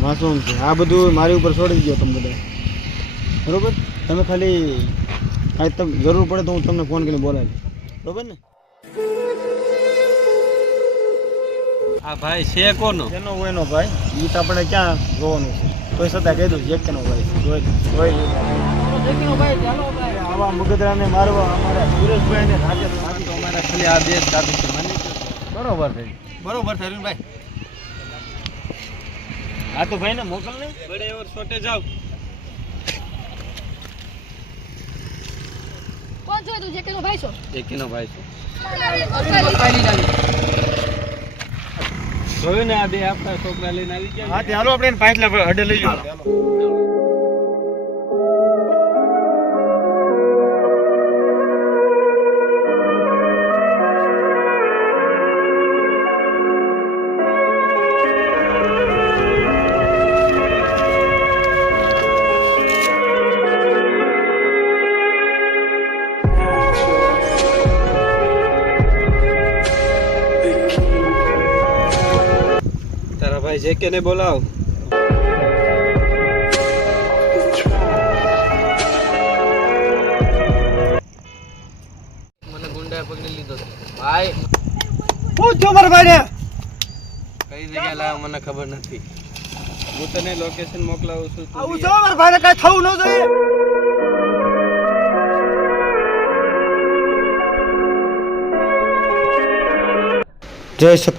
માસૂમ છે આ બધું મારી ઉપર છોડી દો તમે બધા બરોબર તમે ખાલી કાંઈ તમે જરૂર પડે તો હું તમને ફોન કરીને બોલાવી બરોબર ને આ ભાઈ છે કોનો એનો હોય નો ભાઈ એ તો આપણે ક્યાં જોવાનું છે કોઈ છતાં કહી દઉં એક કેનો ભાઈ આવા મગદરાને મારવા અમારા સુરેશભાઈને રાજેશ તો અમારા ખાલી આ બે જ કાપી છે મને બરોબર થઈ ભાઈ આ તો ભાઈને મોકલ નહીં બડે ઓર છોટે જાવ કોણ છો તું જેકેનો ભાઈ છો એકેનો ભાઈ છે મોકલાવી જોયું ને આ બે આપણા છોકરા લઈને આવી ગયા હા તે હાલો આપણે એને પાંચ અડે લઈ જાઓ તારા ભાઈ જેકે ને બોલાવ મને ગુંડા પકડી લીધો છે ભાઈ પૂછો મારા ભાઈને કઈ જગ્યાએ લાવ્યો મને ખબર નથી હું તને લોકેશન મોકલાવું છું તું આવું છો મારા ભાઈને કાંઈ થવું ન જોઈએ જય શક્તિ